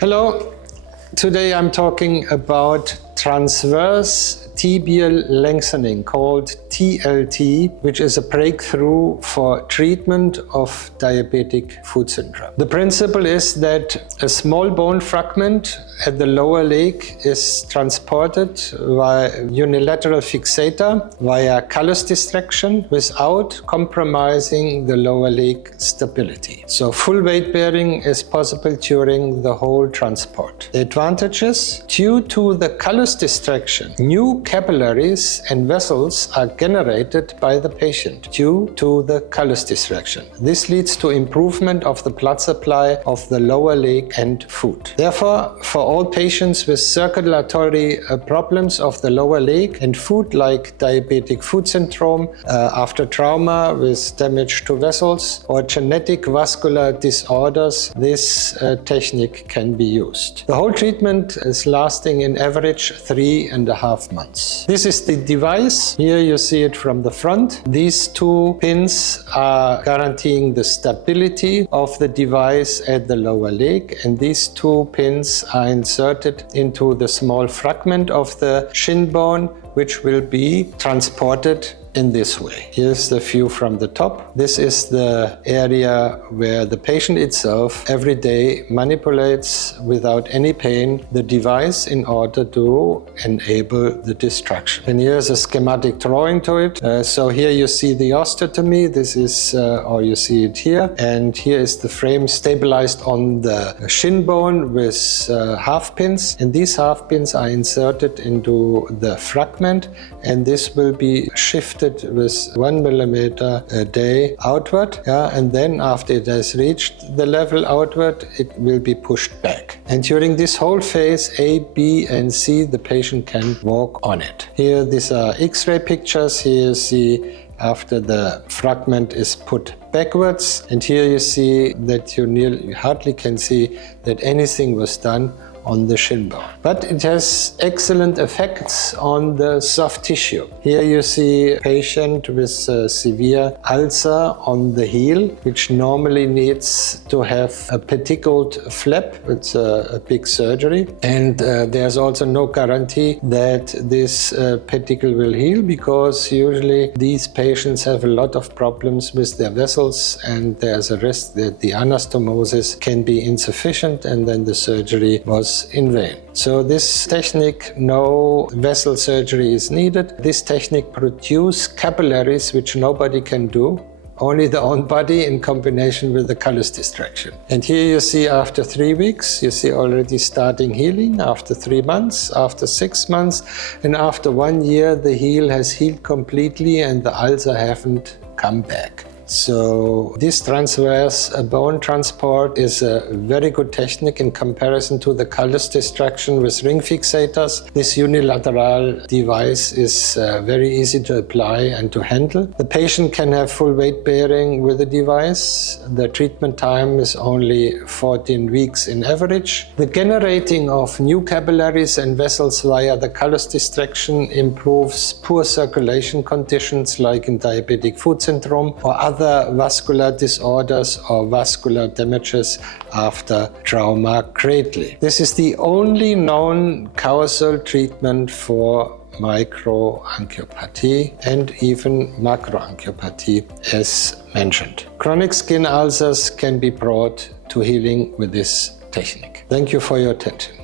Hello, today I'm talking about transverse tibial lengthening called TLT, which is a breakthrough for treatment of diabetic foot syndrome. The principle is that a small bone fragment at the lower leg is transported via unilateral fixator via callus distraction without compromising the lower leg stability. So full weight bearing is possible during the whole transport. The advantages: due to the callus distraction, new capillaries and vessels are generated by the patient due to the callus distraction. This leads to improvement of the blood supply of the lower leg and foot. Therefore, for all patients with circulatory problems of the lower leg and foot, like diabetic foot syndrome after trauma with damage to vessels or genetic vascular disorders, this technique can be used. The whole treatment is lasting in average 3.5 months. This is the device. Here you see it from the front. These two pins are guaranteeing the stability of the device at the lower leg, and these two pins are inserted into the small fragment of the shin bone, which will be transported in this way. Here's the view from the top. This is the area where the patient itself every day manipulates without any pain the device in order to enable the distraction. And here's a schematic drawing to it. So here you see the osteotomy. This is, or you see it here. And here is the frame stabilized on the shin bone with half pins. And these half pins are inserted into the fragment, and this will be shifted with 1 millimeter a day outward, and then after it has reached the level outward, it will be pushed back. And during this whole phase, A, B, and C, the patient can walk on it. Here, these are X-ray pictures. Here you see after the fragment is put backwards, and here you see that you hardly can see that anything was done on the shin bone. But it has excellent effects on the soft tissue. Here you see a patient with a severe ulcer on the heel, which normally needs to have a petticoat flap. It's a big surgery. And there's also no guarantee that this pedicle will heal, because usually these patients have a lot of problems with their vessels, and there's a risk that the anastomosis can be insufficient and then the surgery was in vain. So this technique, no vessel surgery is needed. This technique produces capillaries which nobody can do, only the own body in combination with the callus distraction. And here you see after 3 weeks, you see already starting healing, after 3 months, after 6 months, and after 1 year the heel has healed completely and the ulcer haven't come back. So this transverse bone transport is a very good technique in comparison to the callus distraction with ring fixators. This unilateral device is very easy to apply and to handle. The patient can have full weight bearing with the device. The treatment time is only 14 weeks in average. The generating of new capillaries and vessels via the callus distraction improves poor circulation conditions like in diabetic foot syndrome or other vascular disorders or vascular damages after trauma greatly. This is the only known causal treatment for microangiopathy and even macroangiopathy as mentioned. Chronic skin ulcers can be brought to healing with this technique. Thank you for your attention.